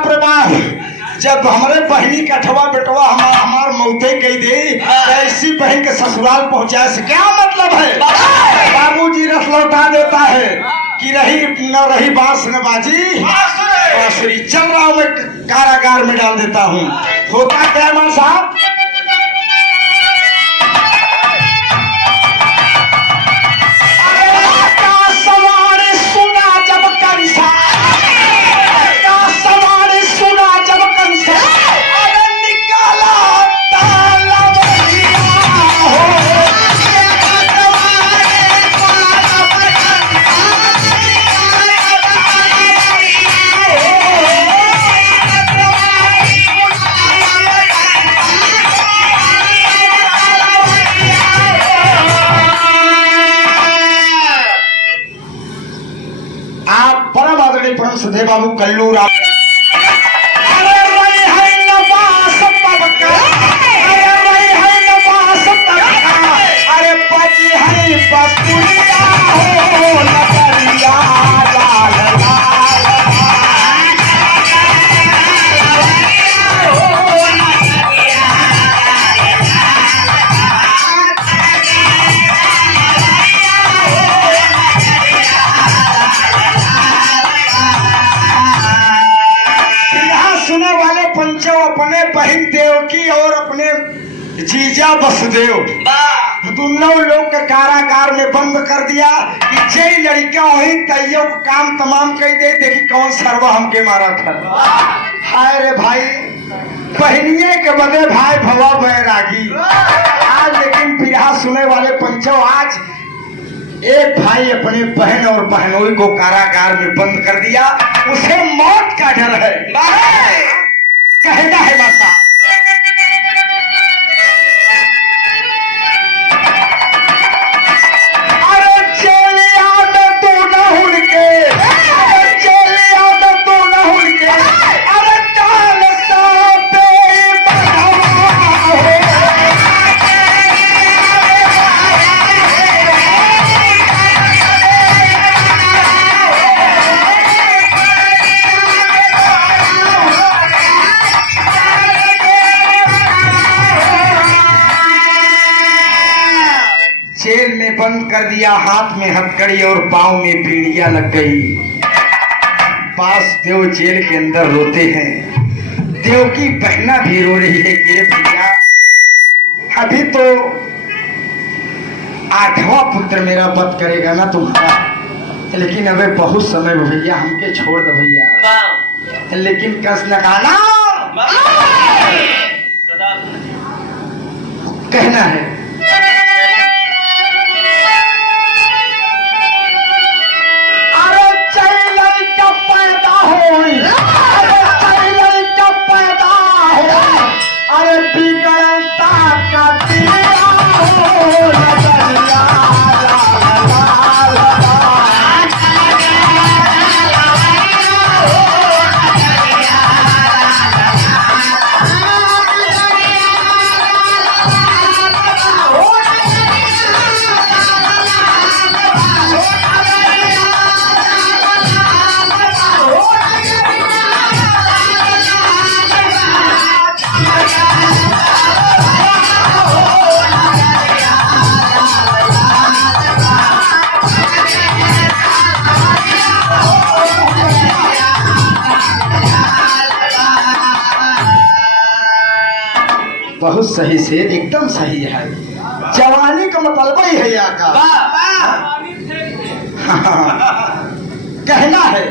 बाप रे बाप, जब हमारे बहनी कठवा बेटवा हमार मौते कही दे, ऐसी बहन के ससुराल पहुंचाए से क्या मतलब है? बाबूजी रस लौटा देता है कि रही न रही बांस न बाजी बांसुरी। चल रहा हूं मैं कारागार में डाल देता हूँ। होता क्या है मां साहब, सुधे बाबू कल्लू राम अपने बहन देवकी और अपने जीजा वसुदेव दोनों लोग के कारागार में बंद कर दिया कि जय लड़का वही तैयो काम तमाम कह दे, देखी कौन सर्वा हमके मारा था। हाय रे भाई, बहनिये के बदे भाई भवा बैरागी। आज लेकिन बिरहा सुने वाले पंचो, आज एक भाई अपने बहन और बहनोई को कारागार में बंद कर दिया, उसे मौत का डर है। कहना है माता, अरे चलिया में तू न हुन के, अरे चलिया में तू न हुन के, अरे काल सा पे जेल में बंद कर दिया, हाथ में हथकड़ी और पांव में पीड़िया लग गई। पास देव जेल के अंदर रोते हैं, देव की बहना भी रो रही है कि भैया अभी तो 8वां पुत्र मेरा वध करेगा ना तुम्हारा, लेकिन अबे बहुत समय भैया हमके छोड़ दो भैया, लेकिन कस न खाना कहना है। अरे बिगड़ता का दिया हो नजरिया बहुत सही से एकदम सही है। जवानी का मतलब ही है यहाँ का। कहना है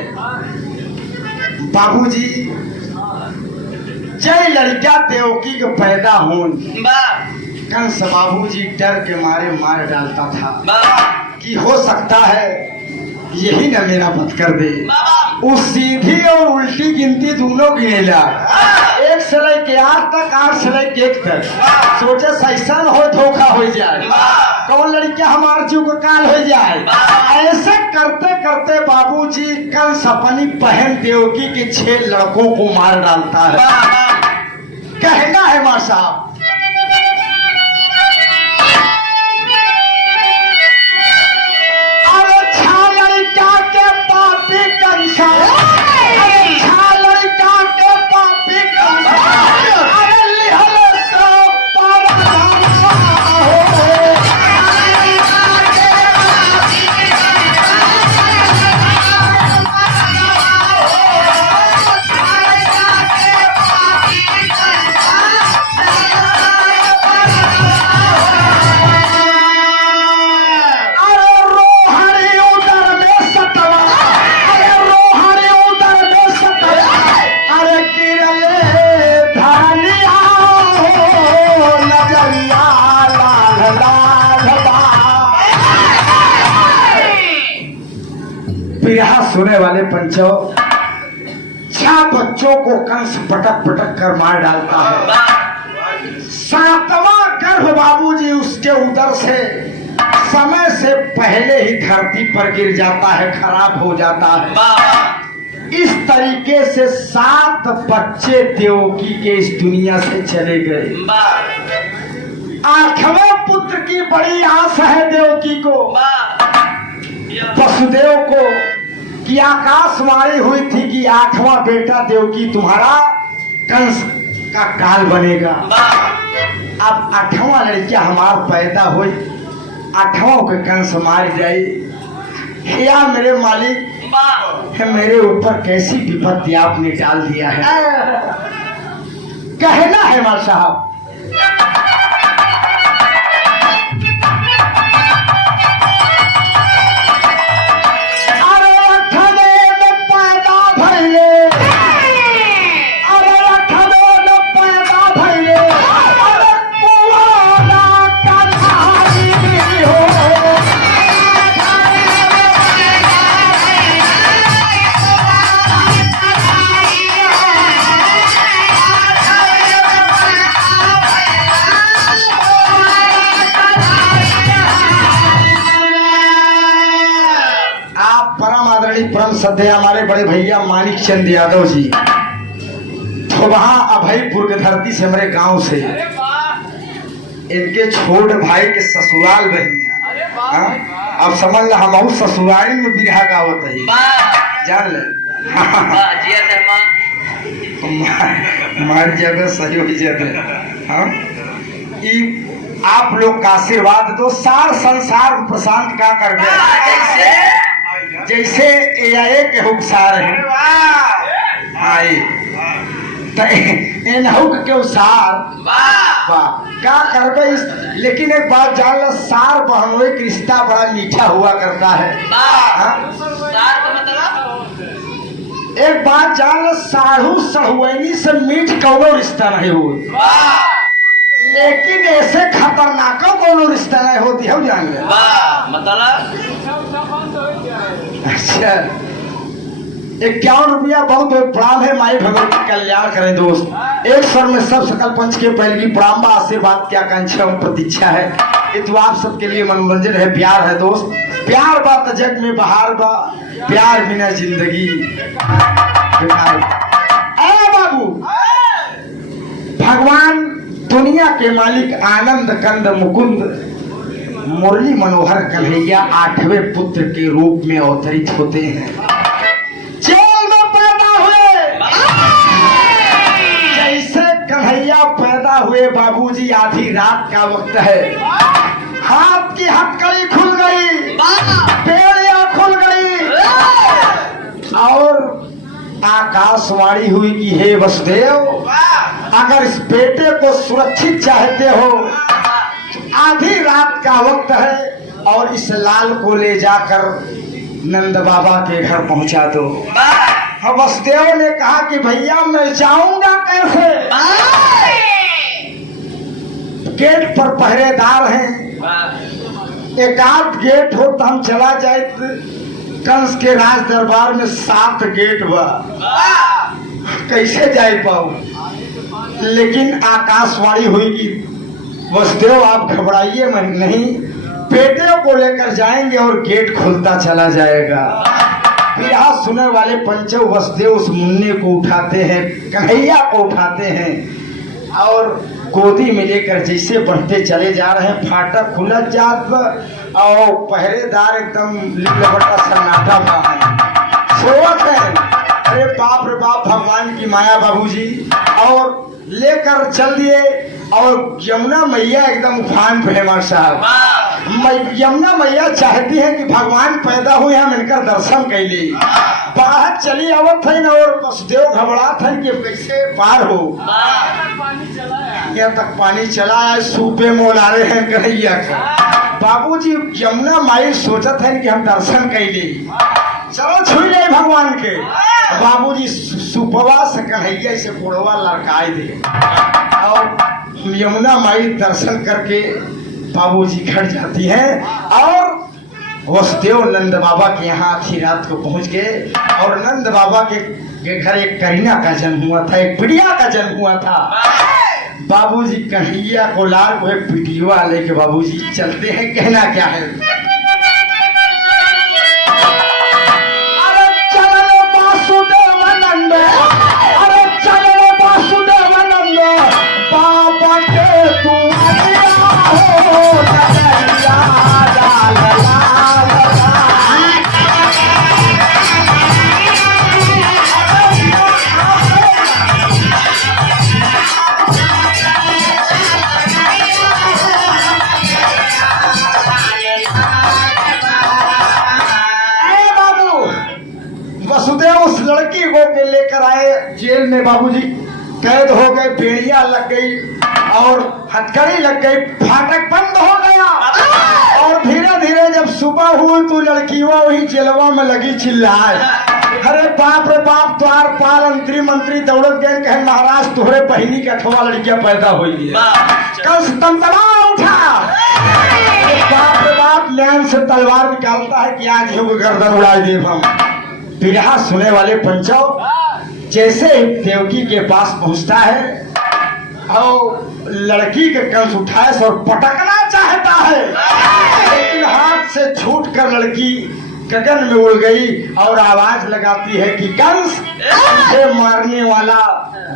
बाबूजी, जय लड़का देवकी के पैदा होन, कंस बाबूजी डर के मारे मार डालता था कि हो सकता है यही न मेरा वध कर दे। उस सीधी और उल्टी गिनती दोनों गिनेला, 1 से लेके 8 तक, 8 से लेके 1 तक। सोचे सैसन हो धोखा हो जाए, कौन लड़का हमार जीव को काल हो जाए। ऐसे करते करते बाबूजी कंस अपनी बहन देवकी के 6 लड़कों को मार डालता है। कहना है मां साहब, लड़का के सुने वाले पंचों, 6 बच्चों को कंस पटक पटक कर मार डालता है। 7वां गर्भ बाबूजी उसके उदर से समय से पहले ही धरती पर गिर जाता है, खराब हो जाता है। इस तरीके से 7 बच्चे देवकी के इस दुनिया से चले गए। 8वें पुत्र की बड़ी आस है देवकी को, वसुदेव को, कि आकाशवाणी हुई थी कि 8वां बेटा देवकी तुम्हारा कंस का काल बनेगा। अब 8वां लड़किया हमार पैदा हुई, 8वां के कंस मार जाए। या मेरे मालिक, मेरे ऊपर कैसी विपत्ति आपने डाल दिया है। कहना है मार साहब, परम सत्य हमारे बड़े भैया मानिक चंद यादव जी, तो वहाँ अभयपुर के धरती से हमारे गांव से इनके छोटे भाई के ससुराल रही। अब समझ ला हम ससुराल में बिरहा गावत है, जान ले मार जगह सही हो जाते। आप लोग का आशीर्वाद दो, सार संसार प्रशांत का कर दे, जैसे एक हुकसार है के सार क्या करबे। लेकिन एक बात जान लो, सार बहनोई का रिश्ता बड़ा मीठा हुआ करता है। एक बात जान लो, साढ़ू सहुआनी से मीठ कौनो रिश्ता नहीं हो, लेकिन ऐसे खतरनाक कौनो रिश्ता नहीं होती है, जान ले मतलब। अच्छा, 51 रुपया बहुत प्रणाम है। माई भगवती कल्याण करें दोस्त। एक स्वर में सब सकल पंच के पहले की प्रणाम बा, आशीर्वाद की आकांक्षा एवं प्रतीक्षा है। ये तो आप सबके लिए मनोरंजन है, प्यार है दोस्त। प्यार बा तो जग में बहार बा, प्यार बिना जिंदगी बेकार। बाबू, भगवान दुनिया के मालिक आनंद कंद मुकुंद मुरली मनोहर कन्हैया 8वें पुत्र के रूप में अवतरित होते हैं। जेल में पैदा हुए, जैसे कन्हैया पैदा हुए बाबूजी, आधी रात का वक्त है, हाथ की हथकड़ी खुल गई, पेड़ियां खुल गई और आकाशवाणी हुई कि हे वसुदेव, अगर इस बेटे को सुरक्षित चाहते हो, आधी रात का वक्त है और इस लाल को ले जाकर नंद बाबा के घर पहुंचा दो। वसुदेव ने कहा कि भैया मैं जाऊंगा कैसे, गेट पर पहरेदार हैं, एक आध गेट हो तो हम चला जाए। कंस के राज दरबार में 7 गेट हुआ, कैसे जा पाऊं। लेकिन आकाशवाणी हुई कि वसुदेव आप घबराइए नहीं, बेटे को लेकर जाएंगे और गेट खुलता चला जाएगा। फिर यहाँ सुनने वाले पंचों, वसुदेव उस मुन्ने को उठाते हैं, कन्हैया को उठाते हैं और गोदी में लेकर जैसे बढ़ते चले जा रहे हैं। फाटक खुला जात और पहरेदार एकदम लिपटा सन्नाटा में है, सोवत है। अरे बाप रे बाप, भगवान की माया बाबूजी। और लेकर चल दिए और यमुना मैया एकदम उफान पे है मार साहब। यमुना मैया चाहती है कि भगवान पैदा हुए, हम इनका दर्शन कैली। बाहर चली आवत है और वसुदेव घबरा था कि कैसे पार हो। यहाँ तक पानी चला है, सूपे मोला रहे हैं कन्हैया का। बाबूजी यमुना माई सोचत है कि हम दर्शन कैली, चलो छुई जाए भगवान के। बाबूजी सुपवा से कन्हैया से पुड़वा लड़काए दे और यमुना माई दर्शन करके बाबूजी घर जाती हैं और वसुदेव नंद बाबा के यहाँ आधी रात को पहुंच गए और नंद बाबा के घर एक करीना का जन्म हुआ था, एक बिटिया का जन्म हुआ था। बाबूजी कन्हैया को लाल वो पिटिया लेके बाबूजी चलते हैं, कहना क्या है। अरे चलो वासुदेव नंद, अरे चलो वासुदेव नंद, बाबा के तुम वसुदेव उस लड़की को के लेकर आए जेल में। बाबूजी कैद हो गए, बेड़ियां लग गई और हथकड़ी लग गई, फाटक बंद हो गया। और धीरे धीरे जब सुबह हुई तो लड़कियों वही जेलवा में लगी चिल्लाए, अरे बाप रे बाप, द्वार पाल अंतरी मंत्री दौड़त गए, कहे महाराज तुम्हारे बहनी के अठवा लड़कियां पैदा हुई है। कल तमतमा उठा, बाप रे बाप नैन से तलवार निकालता है कि आज ही गर्दन उड़ाई दे हम। बिरहा सुने वाले पंचव जैसे देवकी के पास पहुंचता है और लड़की के कंस उठाए और पटकना चाहता है, लेकिन हाथ से छूट कर लड़की गगन में उड़ गई और आवाज लगाती है कि कंस मुझे मारने वाला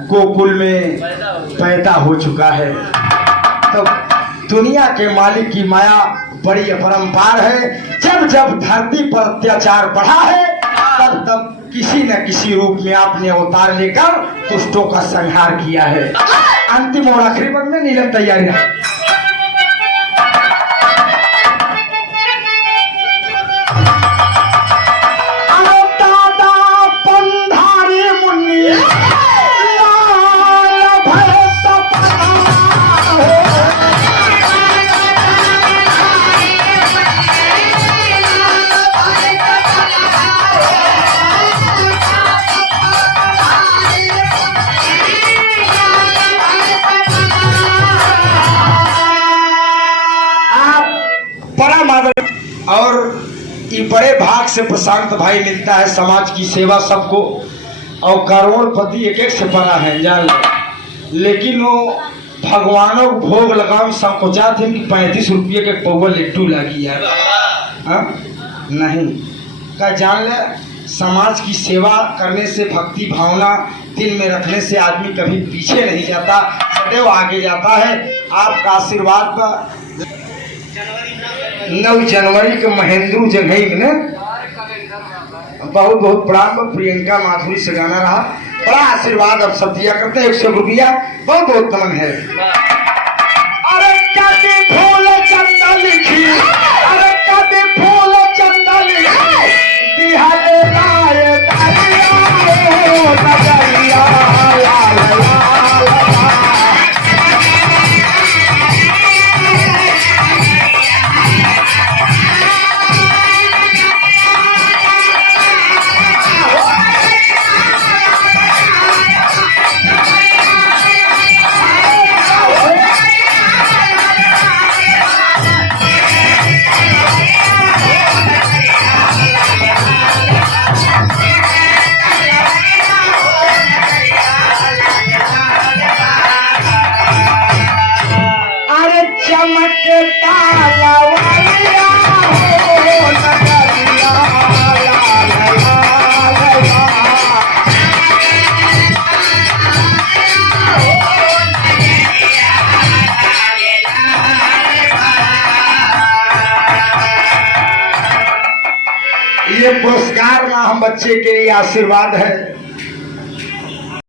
गोकुल में पैदा हो चुका है। तो दुनिया के मालिक की माया बड़ी अपरंपार है। जब जब धरती पर अत्याचार बढ़ा है तब तब किसी न किसी रूप में आपने अवतार लेकर दुष्टों का संहार किया है। अंतिम और आखिरी पद में नीलम तैयारी है। और ये बड़े भाग से प्रशांत भाई मिलता है, समाज की सेवा सबको, और करोड़पति एक एक से बड़ा है जान, लेकिन वो भगवानों को भोग लगाओ संकोचा थे कि 35 रुपये के पौवा लिट्टू लगी यार। नहीं का जान ले, समाज की सेवा करने से, भक्ति भावना दिल में रखने से आदमी कभी पीछे नहीं जाता, सदैव आगे जाता है। आपका आशीर्वाद पर 9 जनवरी के महेंद्रू जंघई में बहुत बहुत प्रणाम। प्रियंका माधुरी से गाना रहा, बड़ा आशीर्वाद अब सब दिया करते हैं। 100 रुपया बहुत बहुत नमन है। अरे कभी फूल चंदा लिखी, अरे कभी फूल चंदा लिखी, दिया ले लाए दरिया पुरस्कार ना हम बच्चे के लिए आशीर्वाद है।